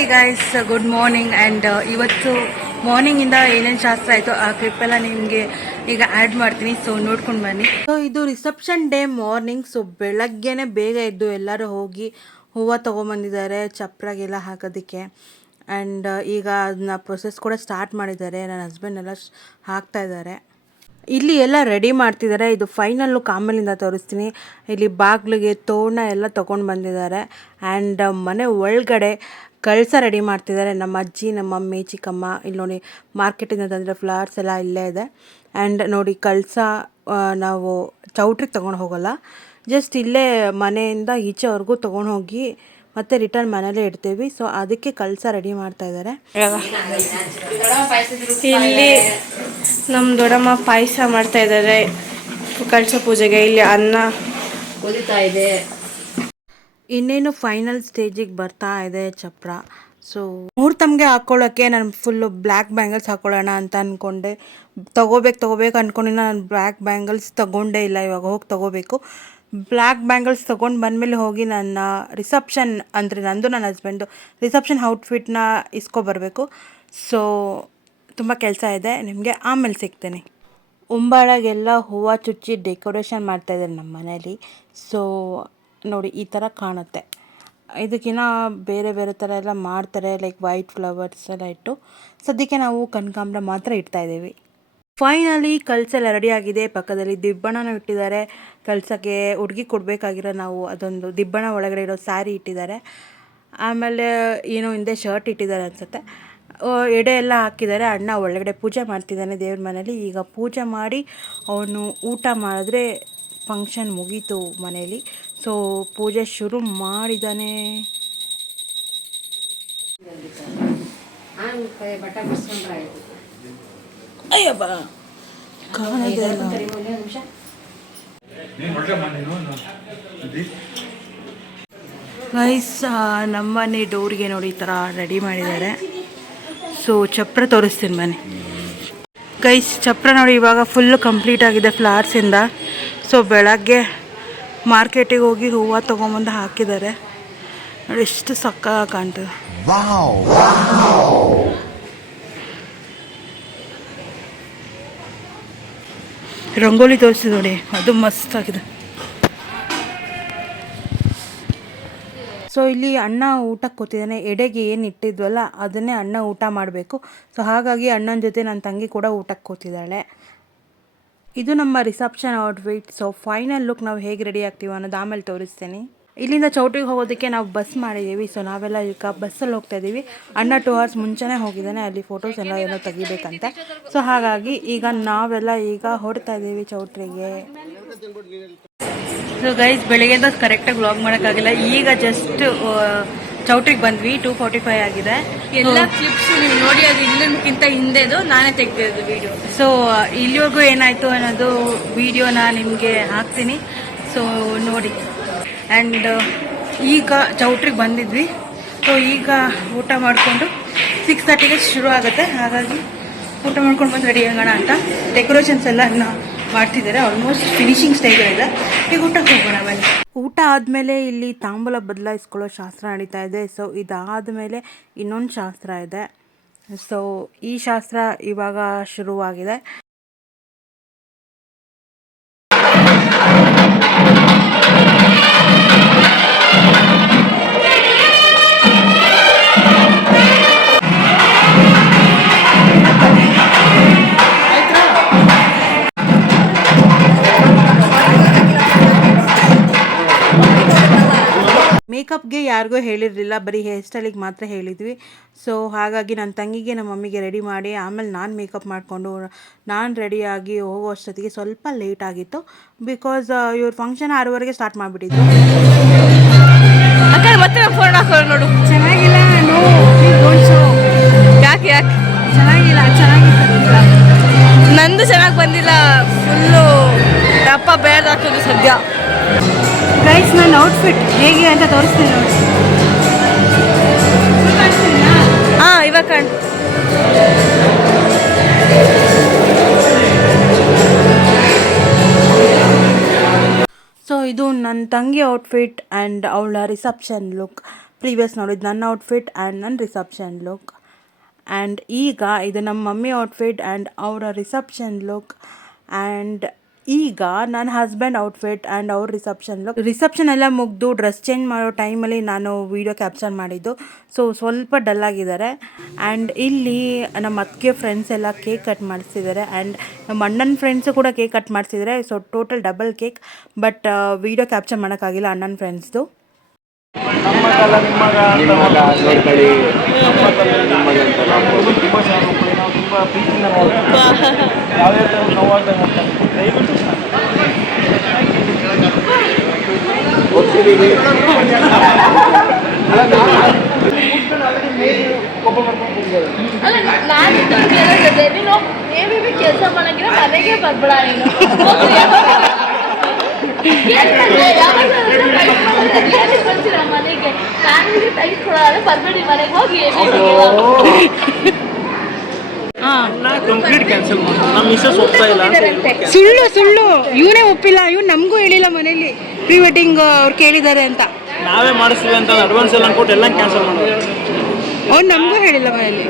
Hi guys, good morning. And ಇವತ್ತು ಮಾರ್ನಿಂಗಿಂದ ಏನೇನು ಶಾಸ್ತ್ರ ಆಯಿತು ಆ ಕ್ಲಿಪ್ಪೆಲ್ಲ ನಿಮಗೆ ಈಗ ಆ್ಯಡ್ ಮಾಡ್ತೀನಿ. ಸೊ ನೋಡ್ಕೊಂಡು ಬನ್ನಿ. ಸೊ ಇದು ರಿಸೆಪ್ಷನ್ ಡೇ ಮಾರ್ನಿಂಗ್. ಸೊ ಬೆಳಗ್ಗೆನೇ ಬೇಗ ಎದ್ದು ಎಲ್ಲರೂ ಹೋಗಿ ಹೂವು ತೊಗೊಂಬಂದಿದ್ದಾರೆ ಚಪ್ರಾಗೆಲ್ಲ ಹಾಕೋದಕ್ಕೆ. ಆ್ಯಂಡ್ ಈಗ ಅದನ್ನ ಪ್ರೊಸೆಸ್ ಕೂಡ ಸ್ಟಾರ್ಟ್ ಮಾಡಿದ್ದಾರೆ. ನನ್ನ ಹಸ್ಬೆಂಡ್ ಎಲ್ಲ ಹಾಕ್ತಾ ಇದ್ದಾರೆ. ಇಲ್ಲಿ ಎಲ್ಲ ರೆಡಿ ಮಾಡ್ತಿದ್ದಾರೆ. ಇದು ಫೈನಲ್ ಲುಕ್ ಆಮೇಲಿಂದ ತೋರಿಸ್ತೀನಿ. ಇಲ್ಲಿ ಬಾಗಿಲಿಗೆ ತೋರಣ ಎಲ್ಲ ತೊಗೊಂಡು ಬಂದಿದ್ದಾರೆ. ಆ್ಯಂಡ್ ಮನೆ ಒಳಗಡೆ ಕಳಸ ರೆಡಿ ಮಾಡ್ತಿದ್ದಾರೆ. ನಮ್ಮ ಅಜ್ಜಿ, ನಮ್ಮ ಮಮ್ಮಿ, ಚಿಕ್ಕಮ್ಮ. ಇಲ್ಲಿ ನೋಡಿ ಮಾರ್ಕೆಟಿಂದ ತಂದರೆ ಫ್ಲವರ್ಸ್ ಎಲ್ಲ ಇಲ್ಲೇ ಇದೆ. ಆ್ಯಂಡ್ ನೋಡಿ ಕಳಸ ನಾವು ಚೌಟ್ರಿಗೆ ತೊಗೊಂಡು ಹೋಗೋಲ್ಲ, ಜಸ್ಟ್ ಇಲ್ಲೇ ಮನೆಯಿಂದ ಈಚೆವರೆಗೂ ತೊಗೊಂಡು ಹೋಗಿ ಮತ್ತೆ ರಿಟರ್ನ್ ಮನೇಲೇ ಇಡ್ತೀವಿ. ಸೊ ಅದಕ್ಕೆ ಕಳಸ ರೆಡಿ ಮಾಡ್ತಾ ಇದ್ದಾರೆ. ಇಲ್ಲಿ ನಮ್ಮ ದೊಡ್ಡಮ್ಮ ಪಾಯಸ ಮಾಡ್ತಾ ಇದ್ದಾರೆ ಕಳಸ ಪೂಜೆಗೆ. ಇಲ್ಲಿ ಅನ್ನ ಕುದಿತಾ ಇದೆ. ಇನ್ನೇನು ಫೈನಲ್ ಸ್ಟೇಜಿಗೆ ಬರ್ತಾ ಇದೆ ಚಪ್ರ. ಸೊ ಮುಹೂರ್ತಮ್ಗೆ ಹಾಕ್ಕೊಳ್ಳೋಕ್ಕೆ ನಾನು ಫುಲ್ಲು ಬ್ಲ್ಯಾಕ್ ಬ್ಯಾಂಗಲ್ಸ್ ಹಾಕ್ಕೊಳ್ಳೋಣ ಅಂತ ಅಂದ್ಕೊಂಡೆ. ತೊಗೋಬೇಕು ಅಂದ್ಕೊಂಡು ನಾನು ಬ್ಲ್ಯಾಕ್ ಬ್ಯಾಂಗಲ್ಸ್ ತೊಗೊಂಡೇ ಇಲ್ಲ. ಇವಾಗ ಹೋಗಿ ತೊಗೋಬೇಕು. ಬ್ಲ್ಯಾಕ್ ಬ್ಯಾಂಗಲ್ಸ್ ತೊಗೊಂಡು ಬಂದಮೇಲೆ ಹೋಗಿ ನನ್ನ ರಿಸೆಪ್ಷನ್ ಅಂದರೆ ನಂದು ನನ್ನ ಹಸ್ಬೆಂಡು ರಿಸೆಪ್ಷನ್ ಔಟ್ಫಿಟ್ನ ಇಸ್ಕೊಬರಬೇಕು. ಸೊ ತುಂಬ ಕೆಲಸ ಇದೆ, ನಿಮಗೆ ಆಮೇಲೆ ಸಿಗ್ತೇನೆ. ಉಂಬಾಳಗೆಲ್ಲ ಹೂವು ಚುಚ್ಚಿ ಡೆಕೋರೇಷನ್ ಮಾಡ್ತಾಯಿದ್ದಾರೆ ನಮ್ಮ ಮನೇಲಿ. ಸೊ ನೋಡಿ ಈ ಥರ ಕಾಣುತ್ತೆ. ಇದಕ್ಕಿಂತ ಬೇರೆ ಬೇರೆ ಥರ ಎಲ್ಲ ಮಾಡ್ತಾರೆ, ಲೈಕ್ ವೈಟ್ ಫ್ಲವರ್ಸ್ ಎಲ್ಲ ಇಟ್ಟು. ಸದ್ಯಕ್ಕೆ ನಾವು ಕನಕಾಂಬರ ಮಾತ್ರ ಇಡ್ತಾಯಿದ್ದೀವಿ. ಫೈನಲಿ ಕಳಸ ಎಲ್ಲ ರೆಡಿಯಾಗಿದೆ. ಪಕ್ಕದಲ್ಲಿ ದಿಬ್ಬಣನೂ ಇಟ್ಟಿದ್ದಾರೆ. ಕಳಸಕ್ಕೆ ಹುಡುಗಿ ಕೊಡಬೇಕಾಗಿರೋ ನಾವು ಅದೊಂದು ದಿಬ್ಬಣ ಒಳಗಡೆ ಇರೋ ಸ್ಯಾರಿ ಇಟ್ಟಿದ್ದಾರೆ. ಆಮೇಲೆ ಏನೋ ಹಿಂದೆ ಶರ್ಟ್ ಇಟ್ಟಿದ್ದಾರೆ ಅನಿಸುತ್ತೆ. ಎಡೆ ಎಲ್ಲ ಹಾಕಿದ್ದಾರೆ. ಅಣ್ಣ ಒಳಗಡೆ ಪೂಜೆ ಮಾಡ್ತಿದ್ದಾನೆ ದೇವ್ರ ಮನೇಲಿ. ಈಗ ಪೂಜೆ ಮಾಡಿ ಅವನು ಊಟ ಮಾಡಿದ್ರೆ ಫಂಕ್ಷನ್ ಮುಗೀತು ಮನೇಲಿ. ಸೊ ಪೂಜೆ ಶುರು ಮಾಡಿದ್ದಾನೆ. ಅಯ್ಯಬ್ಬ ಗೈಸ್, ನಮ್ಮನೆ ಡೋರಿಗೆ ನೋಡಿ ಈ ಥರ ರೆಡಿ ಮಾಡಿದ್ದಾರೆ. ಸೊ ಚಪ್ರ ತೋರಿಸ್ತೀನಿ ಬನ್ನಿ ಗೈಸ್. ಚಪ್ರ ನೋಡಿ ಇವಾಗ ಫುಲ್ಲು ಕಂಪ್ಲೀಟ್ ಆಗಿದೆ ಫ್ಲವರ್ಸಿಂದ. ಸೊ ಬೆಳಗ್ಗೆ ಮಾರ್ಕೆಟಿಗೆ ಹೋಗಿ ಹೂವು ತೊಗೊಂಬಂದು ಹಾಕಿದ್ದಾರೆ. ನೋಡಿ ಎಷ್ಟು ಸಕ್ಕತ್ತಾಗಿ ಕಾಣ್ತದೆ. ರಂಗೋಲಿ ತೋರಿಸ್ತೀವಿ ನೋಡಿ, ಅದು ಮಸ್ತಾಗಿದೆ. ಸೊ ಇಲ್ಲಿ ಅಣ್ಣ ಊಟಕ್ಕೆ ಕೂತಿದ್ದಾನೆ. ಎಡೆಗೆ ಏನು ಇಟ್ಟಿದ್ವಲ್ಲ ಅದನ್ನೇ ಅಣ್ಣ ಊಟ ಮಾಡಬೇಕು. ಸೊ ಹಾಗಾಗಿ ಅಣ್ಣನ ಜೊತೆ ನನ್ನ ತಂಗಿ ಕೂಡ ಊಟಕ್ಕೆ ಕೂತಿದ್ದಾಳೆ. ಇದು ನಮ್ಮ reception outfit. So final look ನಾವು ಹೇಗೆ ರೆಡಿ ಆಗ್ತೀವಿ ಅನ್ನೋದು ಆಮೇಲೆ ತೋರಿಸ್ತೀನಿ. ಇಲ್ಲಿಂದ ಚೌಟ್ರಿಗೆ ಹೋಗೋದಕ್ಕೆ ನಾವು ಬಸ್ ಮಾಡಿದ್ದೀವಿ. ಸೊ ನಾವೆಲ್ಲ ಈಗ ಬಸ್ಸಲ್ಲಿ ಹೋಗ್ತಾ ಇದ್ದೀವಿ. ಅಣ್ಣ 2 hours ಮುಂಚೆನೇ ಹೋಗಿದ್ದಾನೆ, ಅಲ್ಲಿ ಫೋಟೋಸ್ ಎಲ್ಲ ಏನೋ ತೆಗಿಬೇಕಂತೆ. ಸೊ ಹಾಗಾಗಿ ಈಗ ನಾವೆಲ್ಲ ಈಗ ಹೊರಡ್ತಾ ಇದ್ದೀವಿ ಚೌಟ್ರಿಗೆ. ಸೊ ಗೈಸ್, ಬೆಳಿಗ್ಗೆಯಿಂದ ಕರೆಕ್ಟಾಗಿ ವ್ಲಾಗ್ ಮಾಡೋಕ್ಕಾಗಿಲ್ಲ. ಈಗ ಜಸ್ಟ್ ಚೌಟ್ರಿಗೆ ಬಂದ್ವಿ. 2:45 ಆಗಿದೆ. ಎಲ್ಲ ಕ್ಲಿಪ್ಸ್ ನೀವು ನೋಡಿ, ಅದು ಇಲ್ಲಿಂದಕ್ಕಿಂತ ಹಿಂದೆದು ನಾನೇ ತೆಗ್ದಿರೋದು ವಿಡಿಯೋ. ಸೊ ಇಲ್ಲಿವರೆಗೂ ಏನಾಯಿತು ಅನ್ನೋದು ವಿಡಿಯೋನ ನಿಮಗೆ ಹಾಕ್ತೀನಿ. ಸೊ ನೋಡಿ. ಆ್ಯಂಡ್ ಈಗ ಚೌಟ್ರಿಗೆ ಬಂದಿದ್ವಿ. ಸೊ ಈಗ ಊಟ ಮಾಡಿಕೊಂಡು 6:30ಗೆ ಶುರು ಆಗುತ್ತೆ. ಹಾಗಾಗಿ ಊಟ ಮಾಡ್ಕೊಂಡು ಬಂದು ರೆಡಿ ಆಗೋಣ ಅಂತ. ಡೆಕೋರೇಷನ್ಸ್ ಎಲ್ಲ ಮಾಡ್ತಿದ್ದಾರೆ. ಆಲ್ಮೋಸ್ಟ್ ಫಿನಿಶಿಂಗ್ ಸ್ಟೇಜಲ್ಲಿದೆ. ಈಗ ಊಟಕ್ಕೆ ಹೋಗೋಣ ಬನ್ನಿ. ಊಟ ಆದಮೇಲೆ ಇಲ್ಲಿ ತಾಂಬೂಲ ಬದಲಾಯಿಸ್ಕೊಳ್ಳೋ ಶಾಸ್ತ್ರ ನಡೀತಾ ಇದೆ. ಸೊ ಇದಾದಮೇಲೆ ಇನ್ನೊಂದು ಶಾಸ್ತ್ರ ಇದೆ. ಸೊ ಈ ಶಾಸ್ತ್ರ ಇವಾಗ ಶುರುವಾಗಿದೆ. ಮೇಕಪ್ಗೆ ಯಾರಿಗೂ ಹೇಳಿರಲಿಲ್ಲ, ಬರೀ ಹೇರ್ ಸ್ಟೈಲಿಗೆ ಮಾತ್ರ ಹೇಳಿದ್ವಿ. ಸೊ ಹಾಗಾಗಿ ನನ್ನ ತಂಗಿಗೆ ನಮ್ಮ ಮಮ್ಮಿಗೆ ರೆಡಿ ಮಾಡಿ ಆಮೇಲೆ ನಾನು ಮೇಕಪ್ ಮಾಡಿಕೊಂಡು ನಾನು ರೆಡಿಯಾಗಿ ಹೋಗೋ ಅಷ್ಟೊತ್ತಿಗೆ ಸ್ವಲ್ಪ ಲೇಟ್ ಆಗಿತ್ತು. ಬಿಕಾಸ್ ಇವ್ರ ಫಂಕ್ಷನ್ 6:30ಗೆ ಸ್ಟಾರ್ಟ್ ಮಾಡಿಬಿಟ್ಟಿದ್ರು. ಮತ್ತೆ ಫೋನ್ ಹಾಕೋರು ನೋಡು. ಚೆನ್ನಾಗಿಲ್ಲ. No don't show. ಯಾಕೆ ಚೆನ್ನಾಗಿಲ್ಲ. ಚೆನ್ನಾಗಿಲ್ಲ. ನಂದು ಚೆನ್ನಾಗಿ ಬಂದಿಲ್ಲ. ಫುಲ್ಲು ದಪ್ಪ ಬೇಡದಾಗ್ತದೆ ಸದ್ಯ. ಗೈಸ್, ನನ್ನ ಔಟ್ಫಿಟ್ ಹೇಗೆ ಅಂತ ತೋರಿಸ್ತೀನಿ ನೋಡಿ. ಹಾಂ, ಇವಾಗ ಕಾಣ್. ಸೊ ಇದು ನನ್ನ ತಂಗಿ ಔಟ್ಫಿಟ್ ಆ್ಯಂಡ್ ಅವಳ ರಿಸೆಪ್ಷನ್ ಲುಕ್. ಪ್ರೀವಿಯಸ್ ನೋಡಿದ್ದು ನನ್ನ ಔಟ್ಫಿಟ್ ಆ್ಯಂಡ್ ನನ್ನ ರಿಸೆಪ್ಷನ್ ಲುಕ್. ಆ್ಯಂಡ್ ಈಗ ಇದು ನಮ್ಮ ಮಮ್ಮಿ ಔಟ್ಫಿಟ್ ಆ್ಯಂಡ್ ಅವರ ರಿಸೆಪ್ಷನ್ ಲುಕ್. ಆ್ಯಂಡ್ ಈಗ ನನ್ನ ಹಸ್ಬೆಂಡ್ ಔಟ್ಫಿಟ್ ಆ್ಯಂಡ್ ಅವ್ರ ರಿಸೆಪ್ಷನ್ ಎಲ್ಲ ಮುಗಿದು ಡ್ರೆಸ್ ಚೇಂಜ್ ಮಾಡೋ ಟೈಮಲ್ಲಿ ನಾನು ವೀಡಿಯೋ ಕ್ಯಾಪ್ಚರ್ ಮಾಡಿದ್ದು. ಸೊ ಸ್ವಲ್ಪ ಡಲ್ ಆಗಿದ್ದಾರೆ. ಆ್ಯಂಡ್ ಇಲ್ಲಿ ನಮ್ಮ ಅತ್ತಿಗೆ ಫ್ರೆಂಡ್ಸ್ ಎಲ್ಲ ಕೇಕ್ ಕಟ್ ಮಾಡಿಸ್ತಿದ್ದಾರೆ. ಆ್ಯಂಡ್ ನಮ್ಮ ಅಣ್ಣನ ಫ್ರೆಂಡ್ಸು ಕೂಡ ಕೇಕ್ ಕಟ್ ಮಾಡಿಸಿದ್ದಾರೆ. So total double cake. But video capture ಮಾಡೋಕ್ಕಾಗಿಲ್ಲ ಅಣ್ಣನ ಫ್ರೆಂಡ್ಸ್ದು. ನಮ್ಮ ಕಾಲ ನಿಮ್ಮಗ ಅಂತ ನೋಡ್ಕೊಳ್ಳಿ, ನಮ್ಮ ಕಾಲ ನಿಮ್ಮಗ ಅಂತ ನಾವು ತುಂಬ ಚೆನ್ನಾಗಿ ನೋಡ್ಕೊಳ್ಳಿ. ನಾವು ತುಂಬ ಪ್ರೀತಿಯಿಂದ ನೋಡ್ತೀವಿ. ಯಾವುದೇ ಥರ ನೋವಾದಾಗ ನೋಡ್ತಾರೆ ದಯವಿಟ್ಟು ಹೋಗ್ತೀವಿ. ಒಬ್ಬ ಬರ್ಕೊಂಡು ಅಲ್ಲ ನಾನು ನೀನು ಏನೇ ಕೆಲಸ ಮಾಡೋಂಗಿದ್ರೆ ಮನೆಗೆ ಬರ್ಬೇಡ ನೀನು. ಮನೆಗೆ ನಾನು ಟೈಮ್ ಕೊಡೋದ್ರೆ ಬರ್ಬೇಡಿ, ಮನೆಗೆ ಹೋಗಿ ಕಂಪ್ಲೀಟ್ ಕ್ಯಾನ್ಸಲ್ ಮಾಡಿ ನಮ್ಮ ಮಿಸ್ಸಸ್ ಹೋಗ್ತಾ ಇಲ್ಲ. ಸುಳ್ಳು ಇವನೇ ಒಪ್ಪಿಲ್ಲ. ಇವ್ನು ನಮಗೂ ಹೇಳಿಲ್ಲ ಮನೇಲಿ ಪ್ರೀ ವೆಡ್ಡಿಂಗ್ ಅವ್ರು ಕೇಳಿದ್ದಾರೆ ಅಂತ. ನಾವೇ ಮಾಡಿಸ್ತೀವಿ ಅಂತ ಅಡ್ವಾನ್ಸ್ ಎಲ್ಲ ಕೊಟ್ಟು ಎಲ್ಲ ಕ್ಯಾನ್ಸಲ್ ಮಾಡೋದು. ಅವ್ನು ನಮಗೂ ಹೇಳಿಲ್ಲ ಮನೇಲಿ.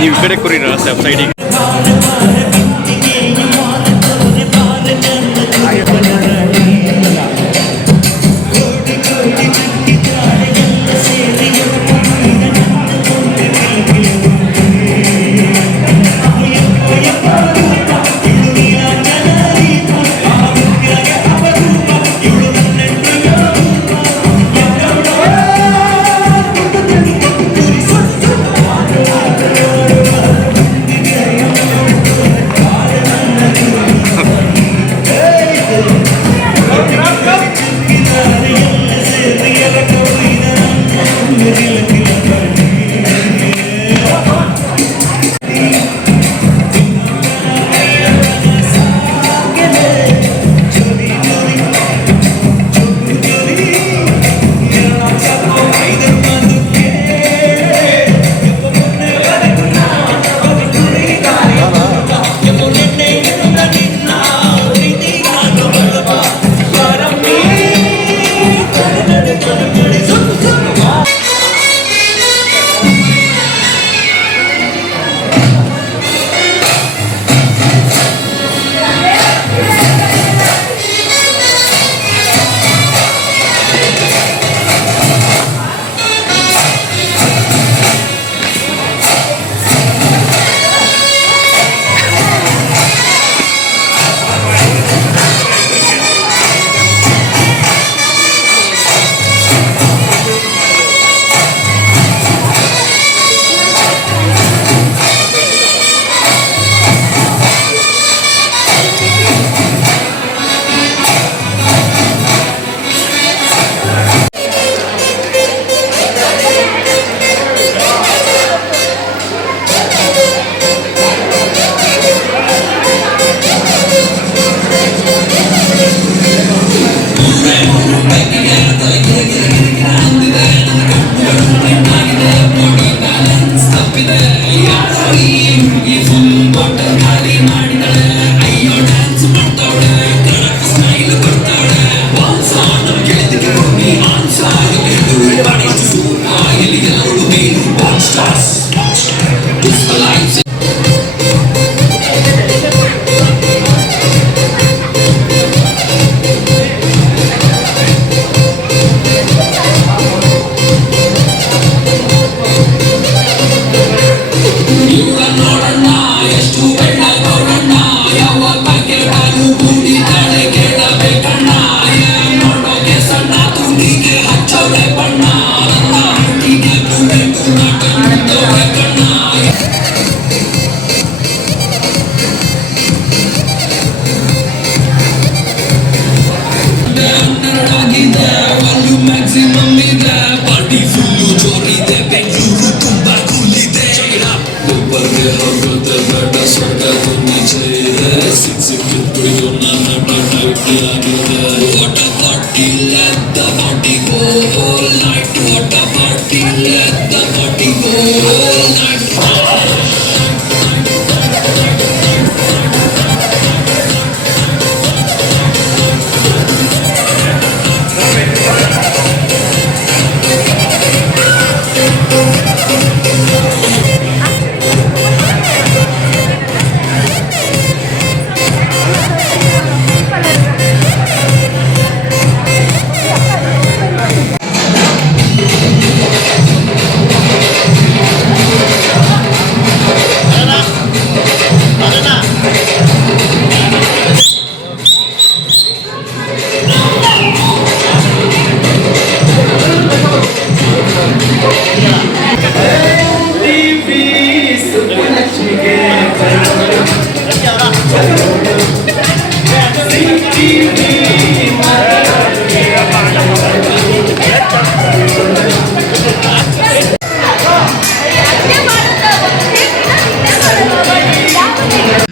ನೀವು ಈ ಕಡೆ ಕುರಿ ಸೈಡಿಗೆ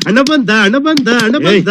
ಹಣ ಬಂದ ಹಣ ಬಂದ ಹಣ ಬಂದ.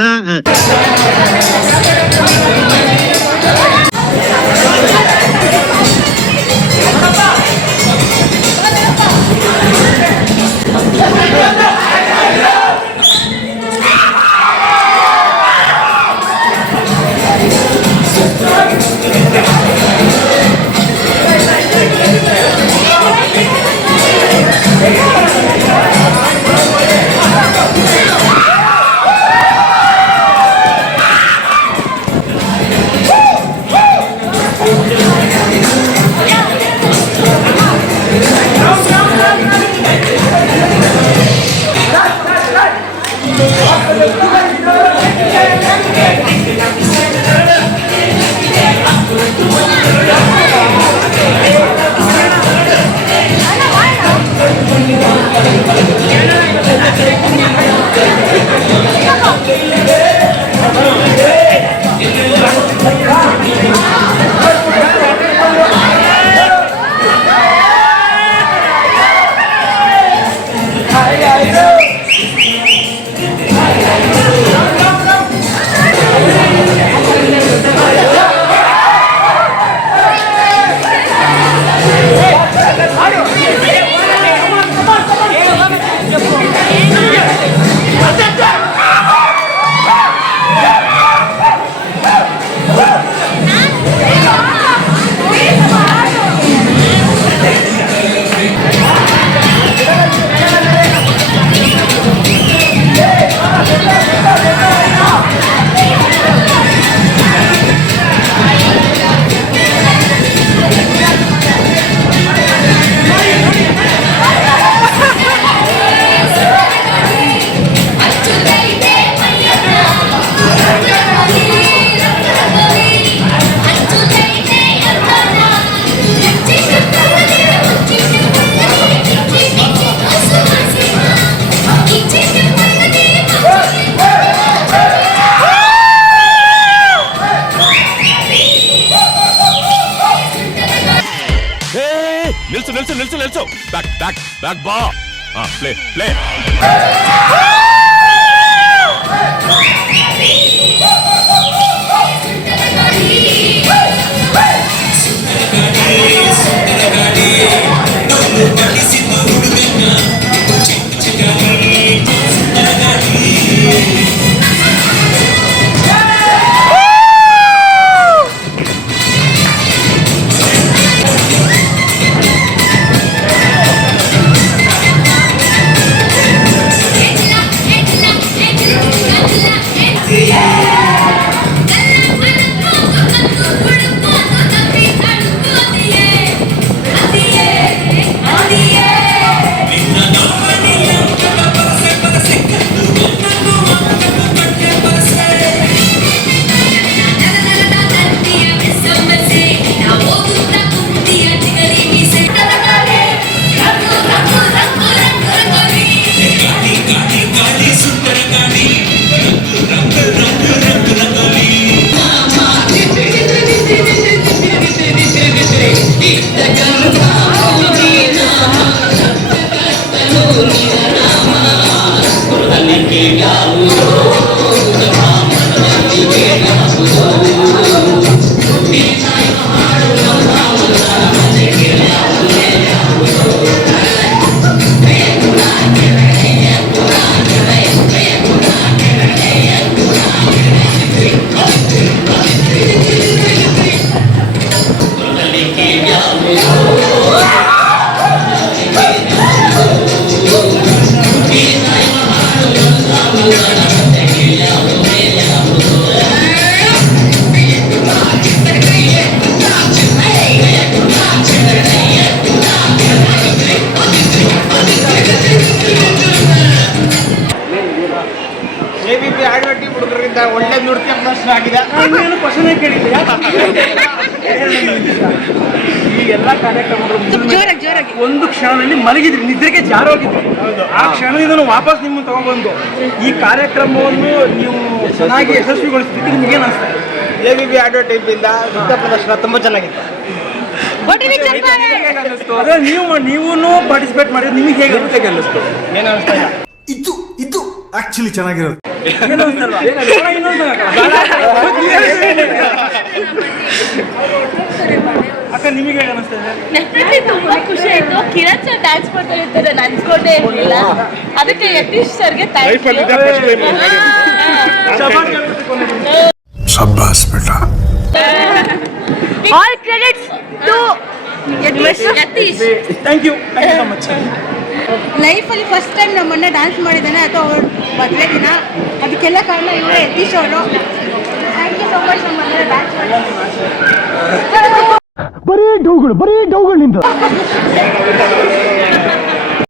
ನಿಲ್ಸು ಬ್ಯಾಕ್ ಬ್ಯಾಕ್ ಬ್ಯಾಕ್ ಬಾ. Play play. Yeah. ABP ಆಡ್ವಟ್ಟಿ ಹುಡುಗರಿಂದ ಒಳ್ಳೆ ನೃತ್ಯ ಪ್ರದರ್ಶನ ಆಗಿದೆ. ಇನ್ನೇನು ಕ್ವಶನೇ ಕೇಳಿದ್ಯಾ? ಈ ಎಲ್ಲ ಕಾರ್ಯಕ್ರಮಗಳು ಒಂದು ಕ್ಷಣದಲ್ಲಿ ಮಲಗಿದ್ರಿ, ನಿದ್ರೆಗೆ ಜಾರೋಗಿದ್ರಿ. ಆ ಕ್ಷಣದಿಂದ ವಾಪಸ್ ನಿಮ್ಮನ್ನು ತಗೊಂಡ್ಬಂದು ಈ ಕಾರ್ಯಕ್ರಮವನ್ನು ನೀವು ಚೆನ್ನಾಗಿ ಯಶಸ್ವಿಗೊಳಿಸಿದ್ದಕ್ಕೆ ನಿಮಗೇನು ಅನಿಸ್ತಾ ಇದೆ? ABP ಆಡ್ವರ್ಟೈಸಿಂದ ನೃತ್ಯ ಪ್ರದರ್ಶನ ತುಂಬ ಚೆನ್ನಾಗಿತ್ತು. ಅದೇ ನೀವು ಪಾರ್ಟಿಸಿಪೇಟ್ ಮಾಡಿದ್ರೆ ನಿಮಗೆ ಹೇಗೆ ಅನ್ನಿಸ್ತು? ಏನು ಅನಿಸ್ತಾ ಇಲ್ಲ? ಇದು ಆಕ್ಚುಲಿ ಚೆನ್ನಾಗಿರೋದು. ಅಕ್ಕ ನಿಮಗೆ ಹೇಗೆ ಅನಿಸ್ತದೆ? ತುಂಬಾ ಖುಷಿ ಆಯ್ತು. ಕಿರಣ್ ಸರ್ ಡ್ಯಾನ್ಸ್ ಮಾಡ್ತಾ ಇರ್ತಾರೆ, ಅನ್ಸ್ಕೊಂಡೇ ಇರಲಿಲ್ಲ. ಅದಕ್ಕೆ ಯತೀಶ್ ಸರ್ಗೆ ಶಬ್ಬಾಸ್ ಬೇಟಾ. All credits to Yatish. Thank you so much. ಲೈಫಲ್ಲಿ ಫಸ್ಟ್ ಟೈಮ್ ನಮ್ಮನ್ನ ಡ್ಯಾನ್ಸ್ ಮಾಡಿದ್ದಾನೆ, ಅಥವಾ ಅವ್ರ ಮದುವೆ ದಿನ, ಅದಕ್ಕೆಲ್ಲ ಕಾರಣ ಇವರೇ ಯತೀಶ್ ಅವರು. ಥ್ಯಾಂಕ್ ಯು ಸೊ ಮಚ್ ನಮ್ಮನ್ನ ಡ್ಯಾನ್ಸ್ ಮಾಡಿ. ಬರೀ ಡೌಗಳು ನಿಂದು.